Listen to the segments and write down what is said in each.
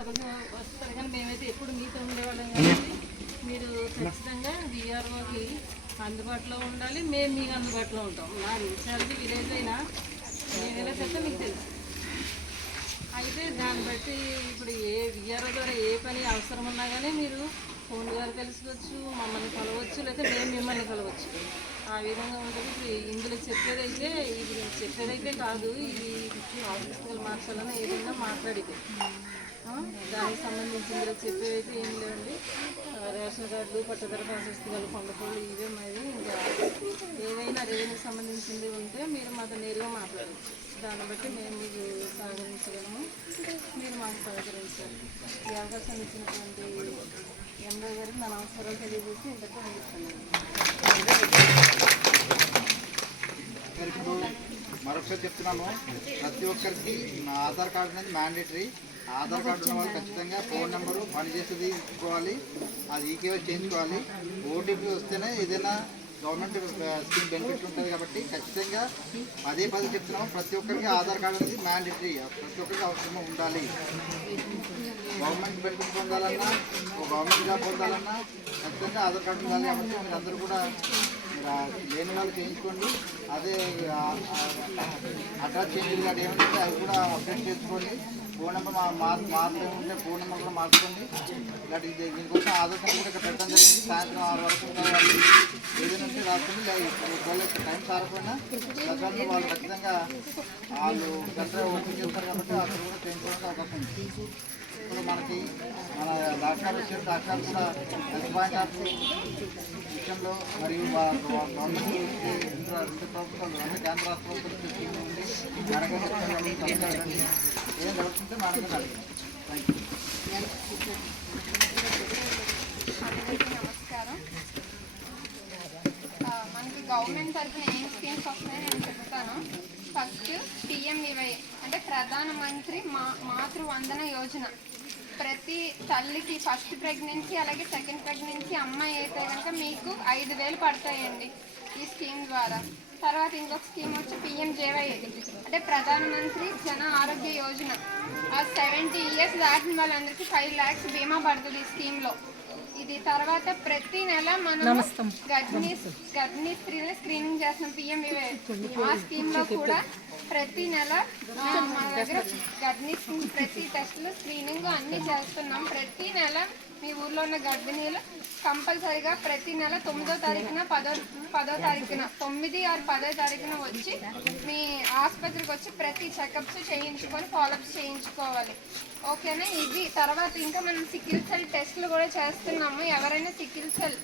సభకు వస్తారు, కానీ మేమైతే ఎప్పుడు మీతో ఉండేవాళ్ళం కాబట్టి మీరు ఖచ్చితంగా వీఆర్ఓకి అందుబాటులో ఉండాలి. మేము మీకు అందుబాటులో ఉంటాం. నా ఇన్ఛార్జ్ విలేజ్ అయినా మేము ఎలా చెప్తే మీకు తెలుసు. అయితే దాన్ని బట్టి ఇప్పుడు ఏ వీఆర్ఓ ద్వారా ఏ పని అవసరం ఉన్నా కానీ మీరు ఫోన్ ద్వారా తెలుసుకోవచ్చు, మమ్మల్ని కలవచ్చు, లేకపోతే మేము మిమ్మల్ని కలవచ్చు. ఆ విధంగా ఉంటుంది. ఇప్పుడు ఇందులో చెప్పేదైతే కాదు, ఇది ఆఫీస్కి మార్చాలని ఏదైనా మాట్లాడితే దానికి సంబంధించి ఇందులో చెప్పేవైతే ఏం లేవండి. రేషన్ కార్డులు, పట్టదార పాసెస్తులు, కొండపూలు ఇవే మరి. ఇంకా ఏదైనా రెవెన్యూకి సంబంధించింది ఉంటే మీరు మాతో నేరుగా మాట్లాడవచ్చు. దాన్ని బట్టి మేము మీకు సహకరించగలము, మీరు మాకు సహకరించాలి. ఈ అవకాశం ఇచ్చినటువంటి ఎంఓ గారికి నా నమస్కారాలు తెలియజేసి ఇంతకు ముగిస్తున్నాను. ఇప్పుడు మరొకసారి చెప్తున్నాము, ప్రతి ఒక్కరికి నా ఆధార్ కార్డు అనేది మ్యాండేటరీ. ఆధార్ కార్డు ఉన్న వాళ్ళు ఖచ్చితంగా ఫోన్ నెంబరు పనిచేసేది ఇచ్చుకోవాలి, అది ఈకేవై చేయించుకోవాలి. ఓటీపీ వస్తేనే ఏదైనా గవర్నమెంట్ స్కీమ్ బెనిఫిట్ ఉంటుంది కాబట్టి ఖచ్చితంగా పదే చెప్తున్నాము, ప్రతి ఒక్కరికి ఆధార్ కార్డు అనేది మ్యాండేటరీ, ప్రతి ఒక్కరికి అవసరమే ఉండాలి. గవర్నమెంట్ బెనిఫిట్ పొందాలన్నా, గవర్నమెంట్ జాబ్ పొందాలన్నా ఖచ్చితంగా ఆధార్ కార్డు ఉండాలి. కాబట్టి మీరు అందరూ కూడా లేని వాళ్ళు చేయించుకోండి. అదే అడ్రస్ చేంజ్ కానీ ఏమంటే అవి కూడా అప్డేట్ చేసుకోండి. ఫోన్ నెంబర్ మార్పు ఉంటే ఫోన్ నెంబర్ కూడా మార్చుకోండి. ఇలాంటి దీనికోసం ఆధార్ కార్డు కూడా ఇక్కడ పెట్టడం జరిగింది. సాయంత్రం 6 వరకు వాళ్ళు ఏదైనా ఉంటే రాసుకోండి. ఒకవేళ టైం సారపోయినా ప్రజల్లో వాళ్ళు ఖచ్చితంగా వాళ్ళు గట్రా ఓపెన్ చేస్తారు కాబట్టి అక్కడ కూడా చేయించుకోవడానికి అవకాశం ఉంది. ఇప్పుడు మనకి మన డాక్టర్ విషయం డాక్టర్ కూడా హెల్త్ పాయింట్ ఆఫ్ విషయంలో మరియు గవర్నమెంట్ రెండు ప్రభుత్వాలు అన్ని కేంద్ర రాష్ట్ర ప్రభుత్వం స్కీమ్ ఉంది. ఏం జరుగుతుంటే మనకి నమస్కారం. మనకి గవర్నమెంట్ తరఫున ఏం స్కీమ్స్ వస్తాయని నేను చెప్తాను. ఫస్ట్ పిఎంవివై అంటే ప్రధానమంత్రి మాతృవందన యోజన. ప్రతి తల్లికి ఫస్ట్ ప్రెగ్నెన్సీ అలాగే సెకండ్ ప్రెగ్నెన్సీ అమ్మాయి అయితే కనుక మీకు 5,000 పడతాయండి ఈ స్కీమ్ ద్వారా. తర్వాత ఇంకొక స్కీమ్ వచ్చి పిఎంజేవై అంటే ప్రధానమంత్రి జన ఆరోగ్య యోజన. ఆ 70 ఇయర్స్ దాటిన వాళ్ళందరికీ 5 lakhs బీమా పడుతుంది ఈ స్కీమ్లో. ఇది తర్వాత ప్రతి నెల మనం గర్భిణీ స్త్రీని స్క్రీనింగ్ చేస్తున్నాం పిఎంవివై. ఆ స్కీమ్లో కూడా ప్రతి నెల మన దగ్గర గర్భిణీ ప్రతి టెస్టులు స్క్రీనింగ్ అన్నీ చేస్తున్నాం. ప్రతి నెల మీ ఊర్లో ఉన్న గర్భిణీలు కంపల్సరీగా ప్రతి నెల 9వ తారీఖున 10వ తారీఖున 9 or 10వ తారీఖున వచ్చి మీ ఆసుపత్రికి వచ్చి ప్రతి చెకప్స్ చేయించుకొని ఫాలోఅప్స్ చేయించుకోవాలి. ఓకేనా? ఇది తర్వాత ఇంకా మనం సికిల్ సెల్ టెస్టులు కూడా చేస్తున్నాము. ఎవరైనా సికిల్ సెల్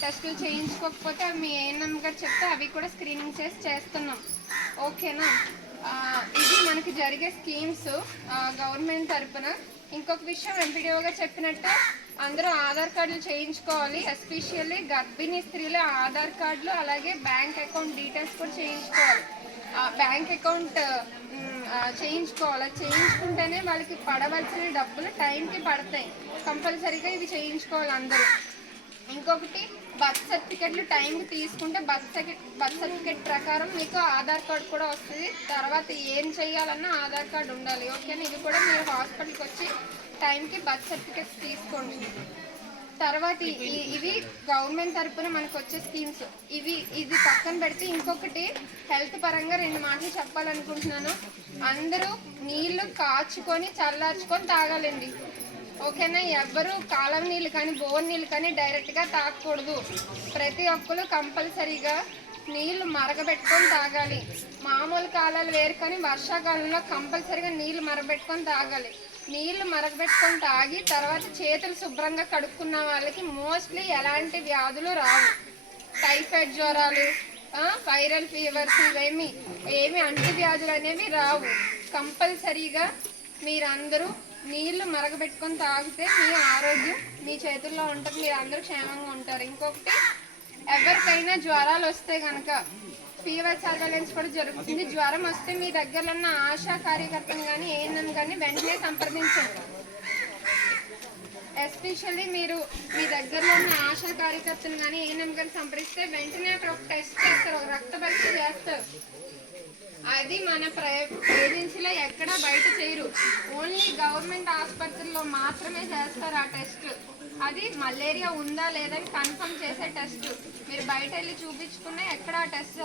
టెస్టులు చేయించుకోకపోతే అవి మీ ఏఎన్ఎం గారు చెప్తే అవి కూడా స్క్రీనింగ్ చేస్తున్నాం. ఓకేనా? ఇది మనకి జరిగే స్కీమ్స్ గవర్నమెంట్ తరఫున. ఇంకొక విషయం ఎంపీడీఓగా చెప్పినట్టు అందరూ ఆధార్ కార్డులు చేయించుకోవాలి. ఎస్పెషల్లీ గర్భిణీ స్త్రీల ఆధార్ కార్డులు అలాగే బ్యాంక్ అకౌంట్ డీటెయిల్స్ కూడా చేయించుకోవాలి. బ్యాంక్ అకౌంట్ చేయించుకోవాలి. చేయించుకుంటేనే వాళ్ళకి పడవలసిన డబ్బులు టైంకి పడతాయి. కంపల్సరీగా ఇవి చేయించుకోవాలి అందరూ. ఇంకొకటి బర్త్ సర్టిఫికెట్లు టైంకి తీసుకుంటే బర్త్ సర్టిఫికెట్ ప్రకారం మీకు ఆధార్ కార్డు కూడా వస్తుంది. తర్వాత ఏం చేయాలన్నా ఆధార్ కార్డు ఉండాలి. ఓకేనా? ఇది కూడా మీరు హాస్పిటల్కి వచ్చి టైంకి బర్త్ సర్టిఫికెట్స్ తీసుకోండి. తర్వాత ఇవి గవర్నమెంట్ తరఫున మనకు వచ్చే స్కీమ్స్. ఇది పక్కన పెడితే ఇంకొకటి హెల్త్ పరంగా 2 మాటలు చెప్పాలనుకుంటున్నాను. అందరూ నీళ్లు కాచుకొని చల్లార్చుకొని తాగాలండి. ఓకేనా? ఎవ్వరూ కాలువ నీళ్ళు కానీ బోర్ నీళ్ళు కానీ డైరెక్ట్గా తాగకూడదు. ప్రతి ఒక్కరు కంపల్సరీగా నీళ్లు మరగబెట్టుకొని తాగాలి. మామూలు కాలాలు వేరు కానీ వర్షాకాలంలో కంపల్సరీగా నీళ్లు మరగబెట్టుకొని తాగాలి. నీళ్లు మరగబెట్టుకొని తాగి తర్వాత చేతులు శుభ్రంగా కడుక్కున్న వాళ్ళకి మోస్ట్లీ ఎలాంటి వ్యాధులు రావు. టైఫాయిడ్ జ్వరాలు, వైరల్ ఫీవర్స్ ఏమి అంటువ్యాధులు అనేవి రావు. కంపల్సరీగా మీరందరూ నీళ్లు మరగబెట్టుకొని తాగితే మీ ఆరోగ్యం మీ చేతుల్లో ఉంటుంది. మీరు అందరూ క్షేమంగా ఉంటారు. ఇంకొకటి ఎవరికైనా జ్వరాలు వస్తే కనుక ఫీవర్ సర్వేలెన్స్ కూడా జరుగుతుంది. జ్వరం వస్తే మీ దగ్గరలో ఉన్న ఆశా కార్యకర్తను కానీ ఏఎన్ఎం కానీ వెంటనే సంప్రదించండి. ఎస్పెషల్లీ మీరు మీ దగ్గరలో ఉన్న ఆశా కార్యకర్తను కానీ ఏఎన్ఎం కానీ సంప్రదిస్తే వెంటనే అక్కడ ఒక టెస్ట్ చేస్తారు, ఒక రక్త పరీక్ష చేస్తారు. అది మన ఏజెన్సీలో ఎక్కడ బయట చేయరు. ఓన్లీ గవర్నమెంట్ ఆసుపత్రుల్లో మాత్రమే చేస్తారు ఆ టెస్ట్. అది మలేరియా ఉందా లేదా కన్ఫర్మ్ చేసే టెస్ట్. మీరు బయట వెళ్ళి చూపించుకున్నా ఎక్కడ ఆ టెస్ట్